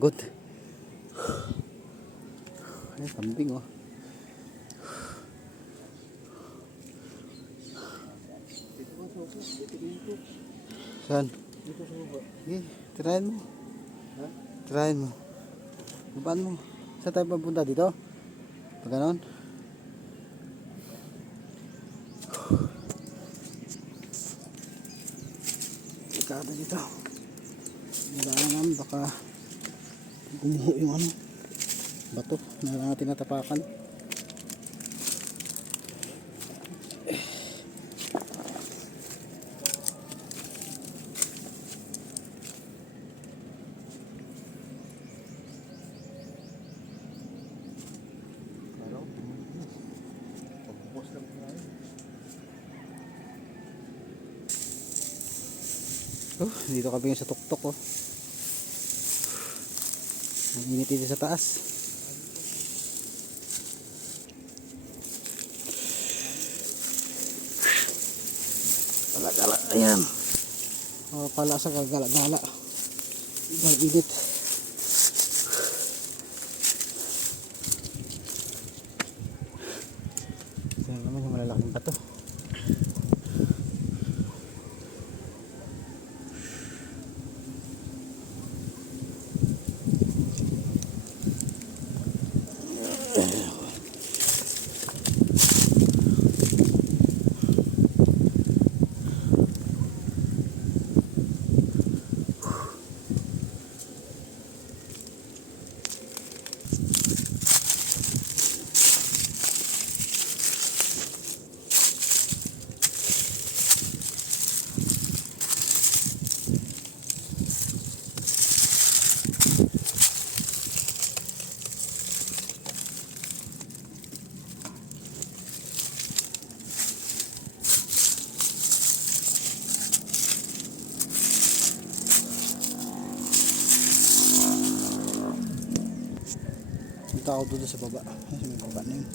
Pagod. Ay, kambing oh. Saan? Eh, tirahin mo. Tirahin mo. Babaan mo. Saan tayo papunta dito? Pag ganon. Ikada dito. Nagdaan namin baka gumuho yung ano bato na tinatapakan. Oh, dito kami sa tuktok oh. Ang init dito sa taas. Gala-gala, ayan. Oh, pala sa gala-gala. Ang init. Ito naman yung malalaking bato. Punta ako doon sa baba. Ay, may baba na yun.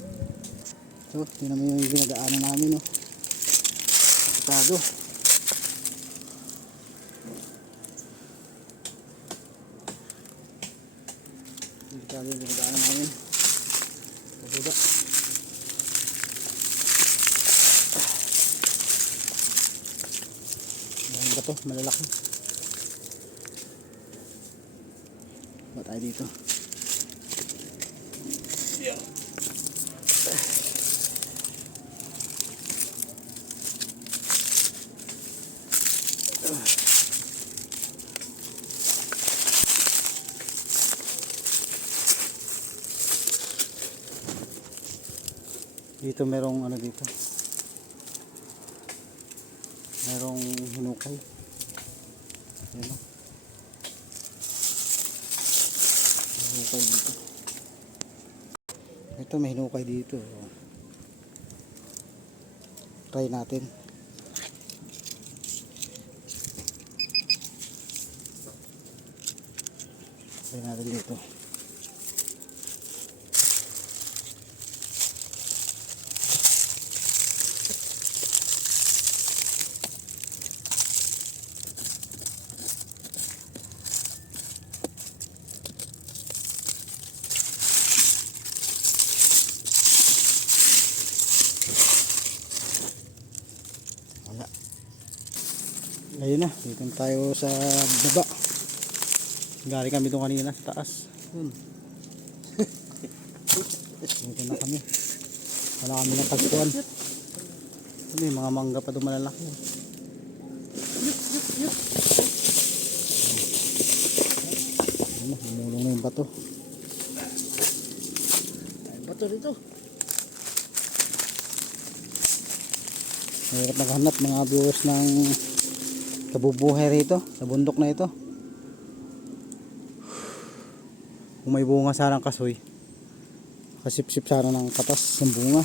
So, tingnan mo yung ginagaanan namin, no. Tado. Tado yung ginagaanan namin. Sa baba. Ayan ba to? Malalaki. Ba tayo dito? Dito merong ano dito. Merong hinukay. Ayan o. Hinukay dito. Ito may hinukay dito. Try natin. Try natin dito. Ayun na, dito tayo sa baba. Galing kami doon kanina sa taas. Yun. Dito na kami. Wala kami ng tagpuan. May mga mangga pa doon malalaki. Ayun na, lumulong na yung bato. Ay, bato dito. Mahirap maghanap mga viewers ng kabubuhay rito sa bundok na ito. Kung may bunga sarang kasoy, kasip-sip sana ng katas ng bunga.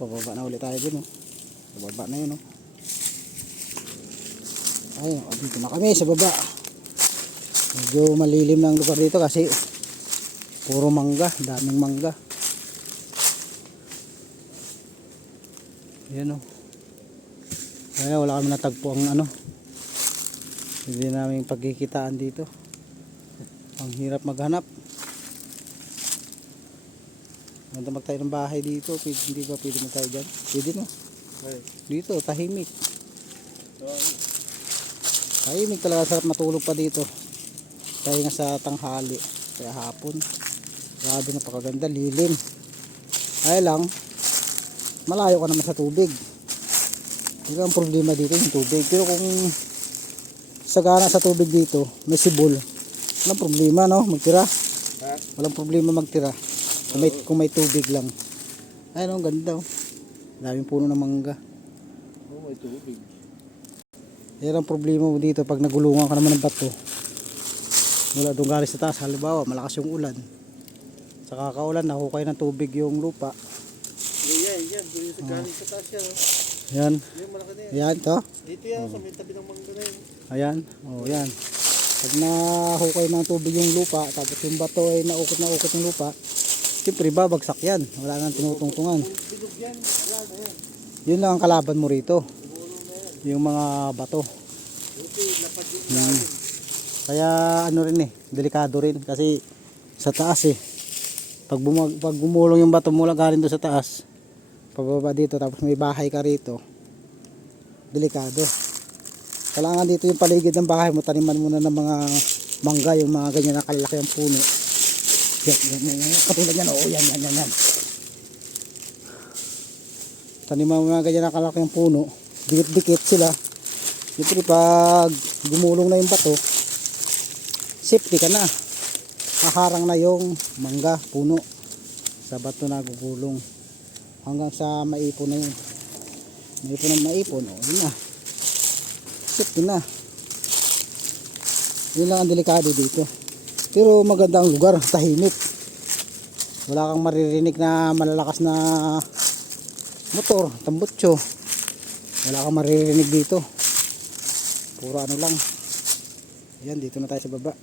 Pababa na ulit tayo dun, oh. Pababa na yun, oh. Ay, dito na kami sa baba. Medyo malilim ng lugar dito kasi puro mangga, daming mangga. Ayan, oh. Kaya wala kami natagpo ang ano, hindi namin pagkikitaan dito. Ang hirap maghanap. Ganda magtayo ng bahay dito. Hindi ba pwede magtayo dyan? Pwede no? Dito, tahimik. Tahimik talaga, sarap matulog pa dito. Tayo nga sa tanghali. Kaya hapon. Grabe, napakaganda, lilim. Ay lang, malayo ka naman sa tubig. Hindi ang problema dito yung tubig. Pero kung sagana sa tubig dito, may sibol, walang problema no, magtira. Walang problema magtira. Kung may tubig lang. Ay no, ang ganda oh. Daming puno ng mangga. Oo, may tubig. Yan ang problema mo dito pag nagulungan ka naman ng bato. Mula doon galing sa taas, halimbawa malakas yung ulan. Sa kakaulan, nahukay ng tubig yung lupa. Yan. Doon sa galing sa taas yan. Yan. Yung malaki na yan. Yan to. Dito yan, sa may tabi ng mangga na yun. Ayan. Oh, yan. Pag nahukay ng tubig yung lupa, tapos yung bato ay naukot yung lupa, siyempre babagsak yan. Wala nang tinutungtungan. Bilog yan, wala na yan. Yun lang ang kalaban mo rito. Gulong na yan. Yung mga bato. Buti, lapad yung ilalim. Kaya ano rin delikado rin. Kasi sa taas pag gumulong yung bato mula galing doon sa taas, pababa dito, tapos may bahay ka rito, delikado. Kailangan dito yung paligid ng bahay mo, taniman muna ng mga mangga, yung mga ganyan na kalalaki ang puno. Yan. Katulad yan, oo, yan. Taniman mo mga ganyan na kalalaki ang puno, dikit-dikit sila. Siyempre pag gumulong na yung bato, safety ka na. Haharang na yung mangga, puno, sa bato na gugulong. Hanggang sa maipon na yun. Maipon, o yun na. Safety na. Yun lang ang delikado dito. Pero maganda ang lugar, tahimik. Wala kang maririnig na malalakas na motor, tambutso. Wala kang maririnig dito. Puro ano lang. Ayan, dito na tayo sa baba.